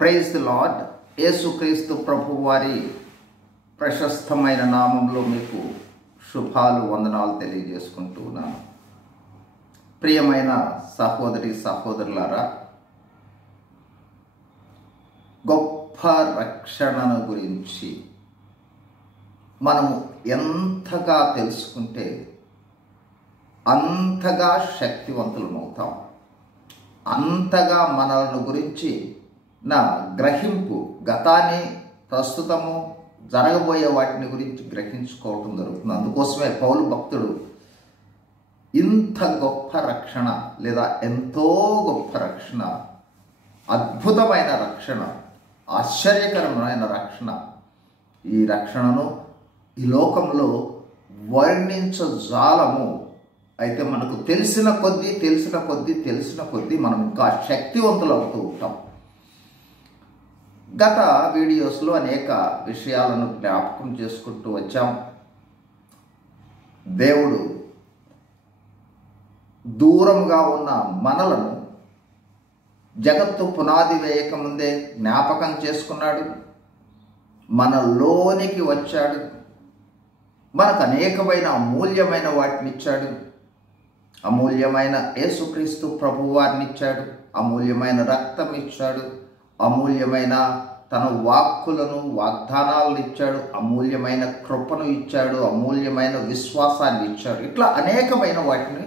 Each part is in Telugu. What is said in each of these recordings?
Praise the lord. యేసుక్రీస్తు ప్రభు వారి ప్రశస్తమైన నామంలో మీకు శుభాలు వందనాలు తెలియజేసుకుంటున్నాను. ప్రియమైన సహోదరి సహోదరులారా, గొప్ప రక్షణను గురించి మనము ఎంతగా తెలుసుకుంటే అంతగా శక్తివంతులమవుతాం. అంతగా మనల్ని గురించి నా గ్రహింపు, గతాన్ని, ప్రస్తుతము, జరగబోయే వాటిని గురించి గ్రహించుకోవటం జరుగుతుంది. అందుకోసమే పౌలు భక్తుడు ఇంత గొప్ప రక్షణ లేదా ఎంతో గొప్ప రక్షణ, అద్భుతమైన రక్షణ, ఆశ్చర్యకరమైన రక్షణ, ఈ రక్షణను ఈ లోకంలో వర్ణించజాలము. అయితే మనకు తెలిసిన కొద్దీ మనం ఇంకా శక్తివంతులు అవుతూ ఉంటాం. గత వీడియోస్లో అనేక విషయాలను జ్ఞాపకం చేసుకుంటూ వచ్చాం. దేవుడు దూరంగా ఉన్న మనలను జగత్తు పునాది వేయకముందే జ్ఞాపకం చేసుకున్నాడు, మనలోనికి వచ్చాడు, మనకు అనేకమైన అమూల్యమైన వాటిని ఇచ్చాడు. అమూల్యమైన యేసుక్రీస్తు ప్రభువారిని ఇచ్చాడు, అమూల్యమైన రక్తం ఇచ్చాడు, అమూల్యమైన తన వాక్కులను, వాగ్దానాలను ఇచ్చాడు, అమూల్యమైన కృపను ఇచ్చాడు, అమూల్యమైన విశ్వాసాన్ని ఇచ్చాడు. ఇట్లా అనేకమైన వాటిని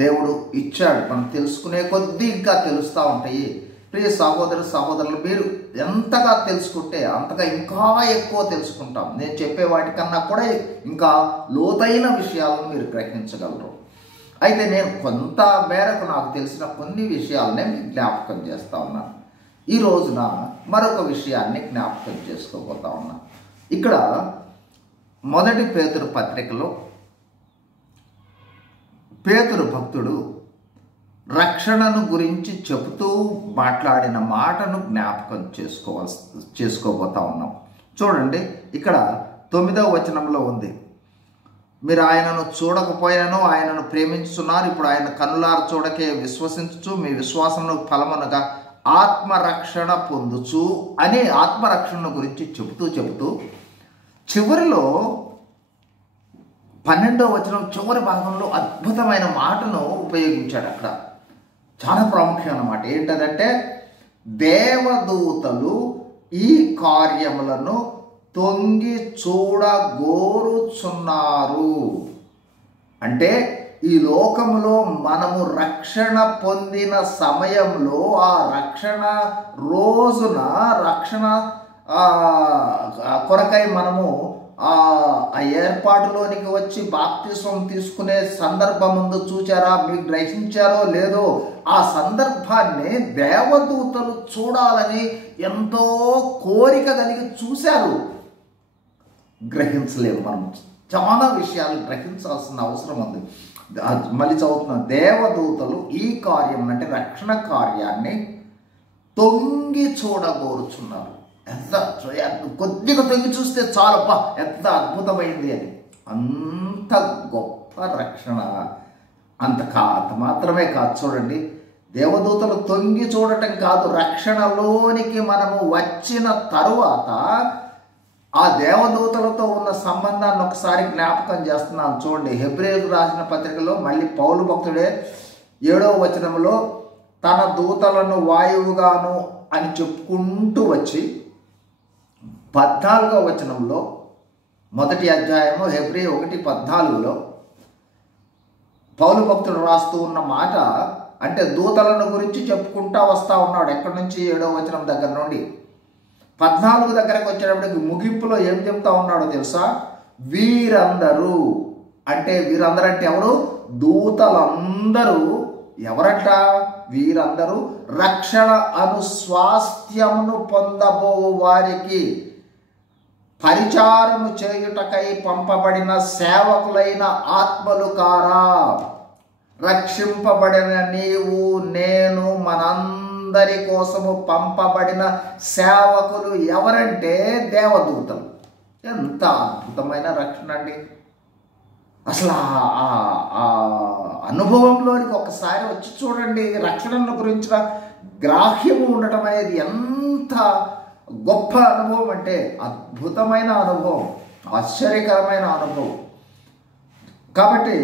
దేవుడు ఇచ్చాడు. మనం తెలుసుకునే కొద్దీ ఇంకా తెలుస్తూ ఉంటాయి. ప్రియ సహోదరులు, మీరు ఎంతగా తెలుసుకుంటే అంతగా ఇంకా ఎక్కువ తెలుసుకుంటాం. నేను చెప్పే వాటికన్నా కూడా ఇంకా లోతైన విషయాలను మీరు గ్రహించగలరు. అయితే నేను కొంత మేరకు నాకు తెలిసిన కొన్ని విషయాలనే మీకు జ్ఞాపకం చేస్తూ ఉన్నాను. ఈ రోజున మరొక విషయాన్ని జ్ఞాపకం చేసుకోబోతా ఉన్నాను. ఇక్కడ మొదటి పేతురు పత్రికలో పేతురు భక్తుడు రక్షణను గురించి చెబుతూ మాట్లాడిన మాటను జ్ఞాపకం చేసుకోబోతా ఉన్నాం. చూడండి, ఇక్కడ 9వ వచనంలో ఉంది, మీరు ఆయనను చూడకపోయినను ఆయనను ప్రేమించుతున్నారు, ఇప్పుడు ఆయన కన్నులార చూడకే విశ్వసించుచు మీ విశ్వాసమును ఫలమునగా ఆత్మరక్షణ పొందుచు అని ఆత్మరక్షణ గురించి చెబుతూ చివరిలో 12వ వచనం చివరి భాగంలో అద్భుతమైన మాటను ఉపయోగించాడు. అక్కడ చాలా ప్రాముఖ్యమైన మాట ఏంటంటే, దేవదూతలు ఈ కార్యములను తొంగి చూడగోరుచున్నారు. అంటే ఈ లోకములో మనము రక్షణ పొందిన సమయంలో, ఆ రక్షణ రోజున, రక్షణ కొరకై మనము ఆ ఏర్పాటులోనికి వచ్చి బాప్తిస్మం తీసుకునే సందర్భం ముందు చూచారా, మీకు గ్రహించారో లేదో, ఆ సందర్భాన్ని దేవదూతలు చూడాలని ఎంతో కోరిక కలిగి చూశారు. గ్రహించలేము. మనం చాలా విషయాలు గ్రహించాల్సిన అవసరం ఉంది. మళ్ళీ చదువుతున్నాం, దేవదూతలు ఈ కార్యం అంటే రక్షణ కార్యాన్ని తొంగి చూడగోరుచున్నారు. కొద్దిగా తొంగి చూస్తే చాలప్ప ఎంత అద్భుతమైంది అని. అంత గొప్ప రక్షణ. అంత మాత్రమే కాదు, చూడండి, దేవదూతలు తొంగి చూడటం కాదు, రక్షణలోనికి మనము వచ్చిన తరువాత ఆ దేవదూతలతో ఉన్న సంబంధాన్ని ఒకసారి జ్ఞాపకం చేస్తున్నాను. చూడండి, హెబ్రేయులకు రాసిన పత్రికలో మళ్ళీ పౌలు భక్తుడే 7వ వచనంలో తన దూతలను వాయువుగాను అని చెప్పుకుంటూ వచ్చి 14వ వచనంలో, మొదటి అధ్యాయము హెబ్రేయు 1:14లో పౌలు భక్తుడు రాస్తూ ఉన్న మాట అంటే దూతలను గురించి చెప్పుకుంటా వస్తూ ఉన్నాడు. ఎక్కడి నుంచి 7వ వచనం దగ్గర నుండి 14 దగ్గరకు వచ్చేటప్పటికి ముగింపులో ఏం చెప్తా ఉన్నాడో తెలుసా? వీరందరూ అంటే ఎవరు? దూతలందరూ. ఎవరట? వీరందరూ రక్షణ అను స్వాస్థ్యమును పొందబో వారికి పరిచారము చేయుటకై పంపబడిన సేవకులైన ఆత్మలు కారా. రక్షింపబడిన నీవు నేను మనందరి కోసము పంపబడిన సేవకులు ఎవరంటే దేవదూతలు. ఎంత అద్భుతమైన రక్షణ అండి! అసలు ఆ అనుభవంలోనికి ఒకసారి వచ్చి చూడండి. రక్షణను గురించిన గ్రాహ్యము ఉండటం అనేది ఎంత గొప్ప అనుభవం అంటే అద్భుతమైన అనుభవం, ఆశ్చర్యకరమైన అనుభవం. కాబట్టి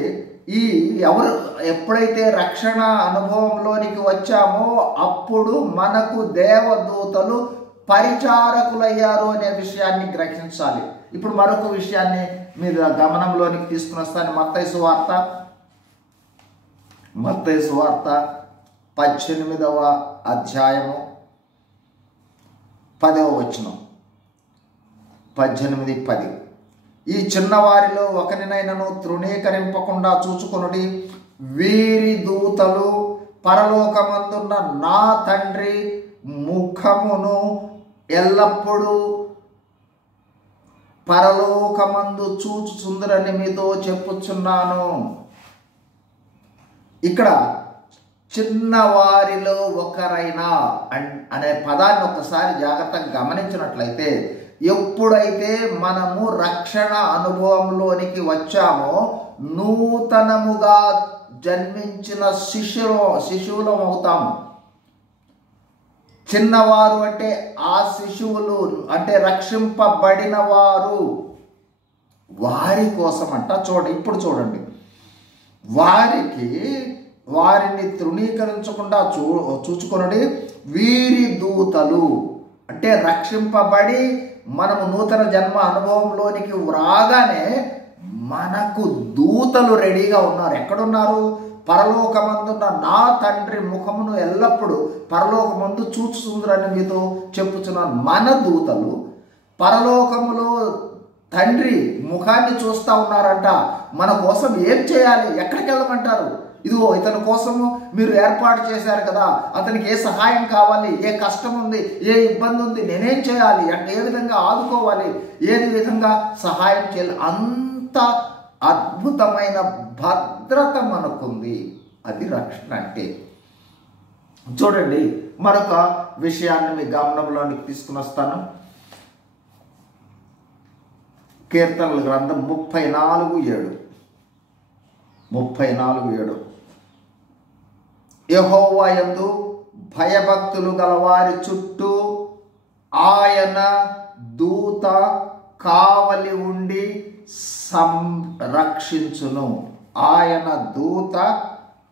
ఎప్పుడైతే రక్షణ అనుభవంలోనికి వచ్చామో అప్పుడు మనకు దేవదూతలు పరిచారకులయ్యారు అనే విషయాన్ని గ్రహించాలి. ఇప్పుడు మరొక విషయాన్ని మీరు గమనంలోనికి తీసుకుని వస్తాను. మత్తయి సువార్త 18వ అధ్యాయము 10వ వచనం. 18:10. ఈ చిన్నవారిలో ఒకరినైనను తృణీకరింపకుండా చూచుకొనుడి. వీరి దూతలు పరలోకమందున్న నా తండ్రి ముఖమును ఎల్లప్పుడూ పరలోకమందు చూచుచుందురని మీతో చెప్పుచున్నాను. ఇక్కడ చిన్నవారిలో ఒకరైనా అనే పదాన్ని ఒకసారి జాగ్రత్తగా గమనించినట్లయితే, ఎప్పుడైతే మనము రక్షణ అనుభవంలోనికి వచ్చామో నూతనముగా జన్మించిన శిశువులం అవుతాము. చిన్నవారు అంటే ఆ శిశువులు అంటే రక్షింపబడిన వారు. వారి కోసం అంట ఇప్పుడు చూడండి, వారిని తృణీకరించకుండా చూచుకొనుడి. వీరి దూతలు అంటే రక్షింపబడి మనము నూతన జన్మ అనుభవంలోనికి రాగానే మనకు దూతలు రెడీగా ఉన్నారు. ఎక్కడున్నారు? పరలోకమందున్న నా తండ్రి ముఖమును ఎల్లప్పుడూ పరలోకమందు చూచుచుందురని మీతో చెప్పుచున్నాను. మన దూతలు పరలోకములో తండ్రి ముఖాన్ని చూస్తూ ఉన్నారంట. మన కోసం ఏం చేయాలి? ఎక్కడికి వెళ్ళమంటారు? ఇదిగో ఇతని కోసము మీరు ఏర్పాటు చేశారు కదా, అతనికి ఏ సహాయం కావాలి, ఏ కష్టం ఉంది, ఏ ఇబ్బంది ఉంది, నేనేం చేయాలి, ఏ విధంగా ఆదుకోవాలి, ఏ విధంగా సహాయం చేయాలి, అంత అద్భుతమైన భద్రత మనకుంది. అది రక్షణ అంటే. చూడండి, మరొక విషయాన్ని మీ గమనంలోనికి తీసుకుని వస్తాను. కీర్తనల గ్రంథం 34:7. యెహోవా యందు భయభక్తులు గలవారి చుట్టూ ఆయన దూత కావలి ఉండి సంరక్షించును. ఆయన దూత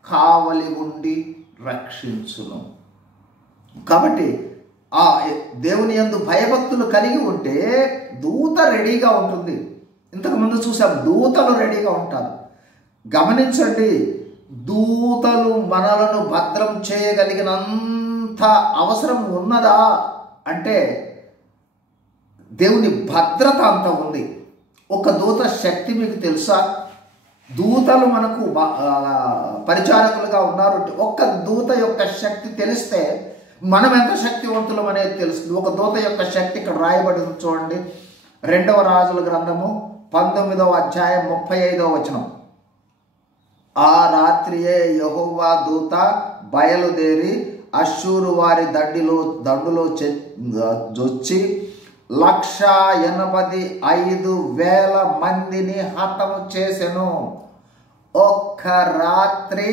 కావలి ఉండి రక్షించును. కాబట్టి ఆ దేవుని యందు భయభక్తులు కలిగి ఉంటే దూత రెడీగా ఉంటుంది. ఇంతకుముందు చూసాం, దూతలు రెడీగా ఉంటారు. గమనించండి, దూతలు మనలను భద్రం చేయగలిగినంత అవసరం ఉన్నదా అంటే దేవుని భద్రత అంత ఉంది. ఒక దూత శక్తి మీకు తెలుసా? దూతలు మనకు పరిచారకులుగా ఉన్నారు. ఒక్క దూత యొక్క శక్తి తెలిస్తే మనం ఎంత శక్తివంతులం అనేది తెలుస్తుంది. ఒక దూత యొక్క శక్తి ఇక్కడ రాయబడింది చూడండి. 2వ రాజుల గ్రంథము 19వ అధ్యాయం 35వ వచనం. ఆ రాత్రియే యెహోవా దూత బయలుదేరి అశ్షూరు వారి దండులో జొచ్చి 185,000 మందిని హతము చేసెను. ఒక్క రాత్రి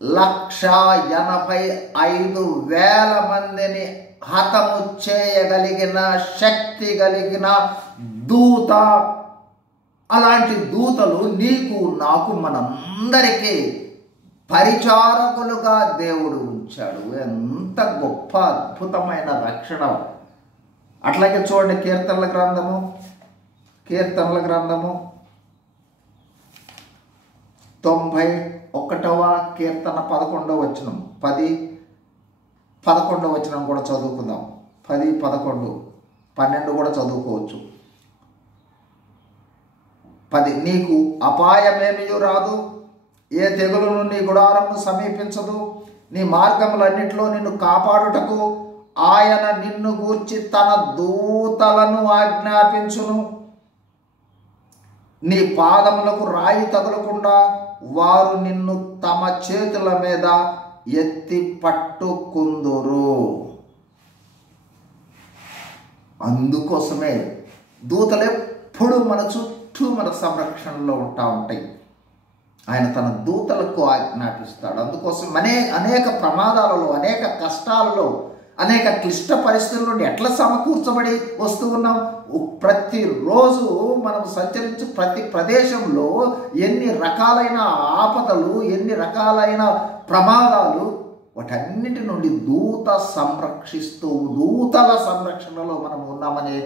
185,000 మందిని హతము చేయగలిగిన శక్తి కలిగిన దూత. అలాంటి దూతలు నీకు నాకు మనందరికీ పరిచారకులుగా దేవుడు ఉంచాడు. ఎంత గొప్ప అద్భుతమైన రక్షణ. అట్లాగే చూడండి, కీర్తనల గ్రంథము 91వ కీర్తన 11వ వచనం 11వ వచనం కూడా చదువుకుందాం. 10, 11, 12 కూడా చదువుకోవచ్చు. 10 నీకు అపాయమేమీ రాదు, ఏ తెగులును నీ గుడారము సమీపించదు. నీ మార్గములన్నిటిలో నిన్ను కాపాడుటకు ఆయన నిన్ను గూర్చి తన దూతలను ఆజ్ఞాపించును. నీ పాదములకు రాయి తగలకుండా వారు నిన్ను తమ చేతుల మీద ఎత్తి పట్టుకుందురు. అందుకోసమే దూతలు ఎప్పుడు మన చుట్టూ మన సంరక్షణలో ఉంటాయి. ఆయన తన దూతలకు ఆజ్ఞాపిస్తాడు. అందుకోసం అనేక ప్రమాదాలలో, అనేక కష్టాలలో, అనేక క్లిష్ట పరిస్థితుల నుండి ఎట్లా సమకూర్చబడి వస్తూ ఉన్నాం. ప్రతిరోజు మనం సంచరించి ప్రతి ప్రదేశంలో ఎన్ని రకాలైన ఆపదలు, ఎన్ని రకాలైన ప్రమాదాలు, వాటన్నిటి నుండి దూతల సంరక్షణలో మనం ఉన్నామనే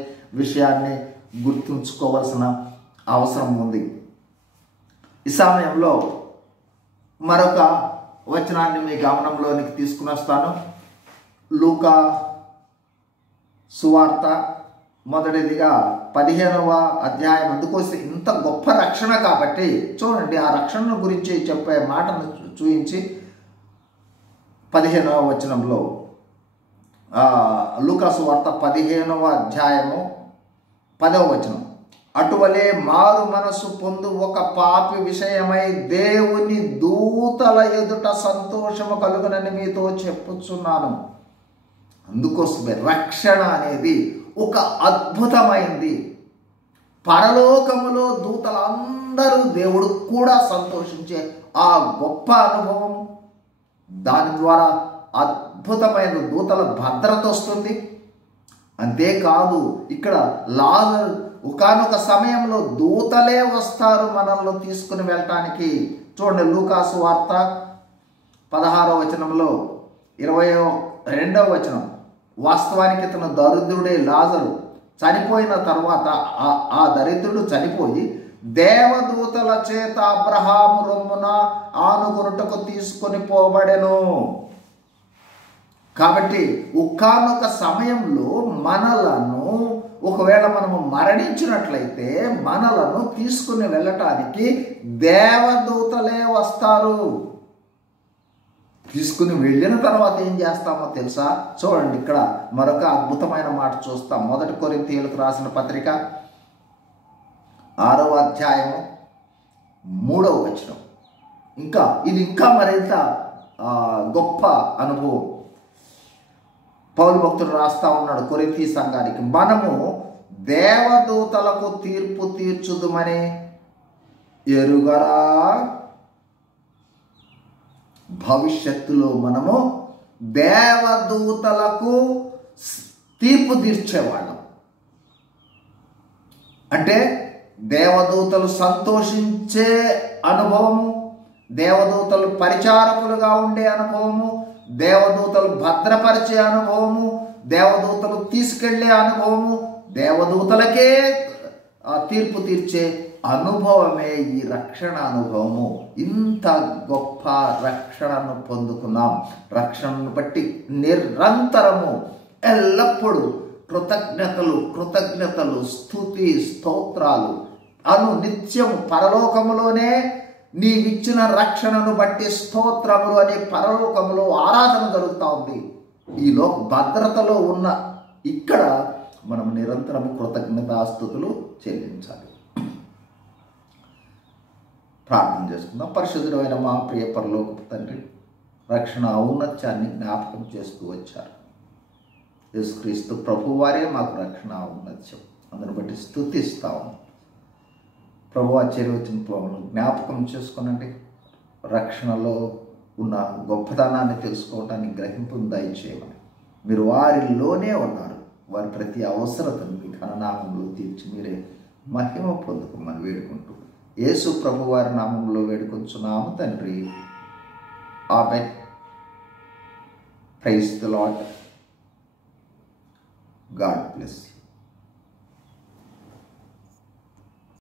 విషయాన్ని గుర్తుంచుకోవాల్సిన అవసరం ఉంది. ఈ సమయంలో మరొక వచనాన్ని మీ గమనంలోనికి తీసుకుని వస్తాను. లూకా సువార్త మొదటిదిగా 15వ అధ్యాయం. అందుకోసం ఇంత గొప్ప రక్షణ కాబట్టి చూడండి, ఆ రక్షణ గురించి చెప్పే మాటను చూయించి 15వ వచనంలో, లూకా సువార్త 15వ అధ్యాయము 10వ వచనం. అటువలే మారు మనసు పొందు ఒక పాపి విషయమై దేవుని దూతల ఎదుట సంతోషము కలుగునని మీతో చెప్పుచున్నాను. అందుకోసమే రక్షణ అనేది ఒక అద్భుతమైంది. పరలోకములో దూతలందరూ దేవుడు కూడా సంతోషించే ఆ గొప్ప అనుభవం, దాని ద్వారా అద్భుతమైన దూతల భద్రత వస్తుంది. అంతేకాదు, ఇక్కడ లాజరు ఒకానొక సమయంలో దూతలే వస్తారు మనల్ని తీసుకుని వెళ్ళటానికి. చూడండి, లూకా సువార్త 16వ వచనంలో 22వ వచనం. వాస్తవానికి ఇతను దరిద్రుడే లాజరు. చనిపోయిన తర్వాత ఆ దరిద్రుడు చనిపోయి దేవదూతల చేత అబ్రహాము రొమ్మున ఆనుకొనుటకు తీసుకొని పోబడెను. కాబట్టి ఒకానొక సమయంలో మనలను, ఒకవేళ మనము మరణించినట్లయితే మనలను తీసుకుని వెళ్ళటానికి దేవదూతలే వస్తారు. తీసుకుని వెళ్ళిన తర్వాత ఏం చేస్తామో తెలుసా? చూడండి, ఇక్కడ మరొక అద్భుతమైన మాట చూస్తాం. 1 కొరింథీయులకు రాసిన పత్రిక 6వ అధ్యాయము 3వ వచనం. ఇది ఇంకా మరింత గొప్ప అనుభవం. పౌలు భక్తుడు రాస్తా ఉన్నాడు కొరింథీ సంఘానికి, మనము దేవదూతలకు తీర్పు తీర్చుదుమని ఎరుగరా? భవిష్యత్తులో మనము దేవదూతలకు తీర్పు తీర్చేవాళ్ళం. అంటే దేవదూతలు సంతోషించే అనుభవము, దేవదూతలు పరిచారకులుగా ఉండే అనుభవము, దేవదూతలు భద్రపరిచే అనుభవము, దేవదూతలు తీసుకెళ్లే అనుభవము, దేవదూతలకే తీర్పు తీర్చే అనుభవమే ఈ రక్షణ అనుభవము. ఇంత గొప్ప రక్షణను పొందుకున్నాం. రక్షణను బట్టి నిరంతరము ఎల్లప్పుడూ కృతజ్ఞతలు, స్తుతి, స్తోత్రాలు నిత్యం పరలోకములోనే నీవిచ్చిన రక్షణను బట్టి స్తోత్రములు అనే పరలోకములో ఆరాధన జరుగుతూ ఉంది. ఈ భద్రతలో ఉన్న ఇక్కడ మనం నిరంతరము కృతజ్ఞతాస్తుతులు చెల్లించాలి. ప్రార్థన చేసుకుందాం. పరిశుద్ధుడైన మా ప్రియ పరలోకపు తండ్రి, రక్షణ ఔన్నత్యాన్ని జ్ఞాపకం చేస్తూ వచ్చారు. యేసుక్రీస్తు ప్రభువారే మాకు రక్షణ ఔన్నత్యం. అందుని బట్టి స్తుతిస్తాము. ప్రభు వచ్చిన ప్రభువును జ్ఞాపకం చేసుకునండి. రక్షణలో ఉన్న గొప్పతనాన్ని తెలుసుకోవటానికి గ్రహింపును దయచేయమని. మీరు వారిలోనే ఉన్నారు. వారి ప్రతి అవసరతను మీ ఘననామంలో తీర్చి మీరే మహిమ పొందుకోమని వేడుకుంటూ యేసు ప్రభు వారి నామంలో వేడుకొంచున్నాము తండ్రి. ఆమేన్. Praise the lord. God bless you.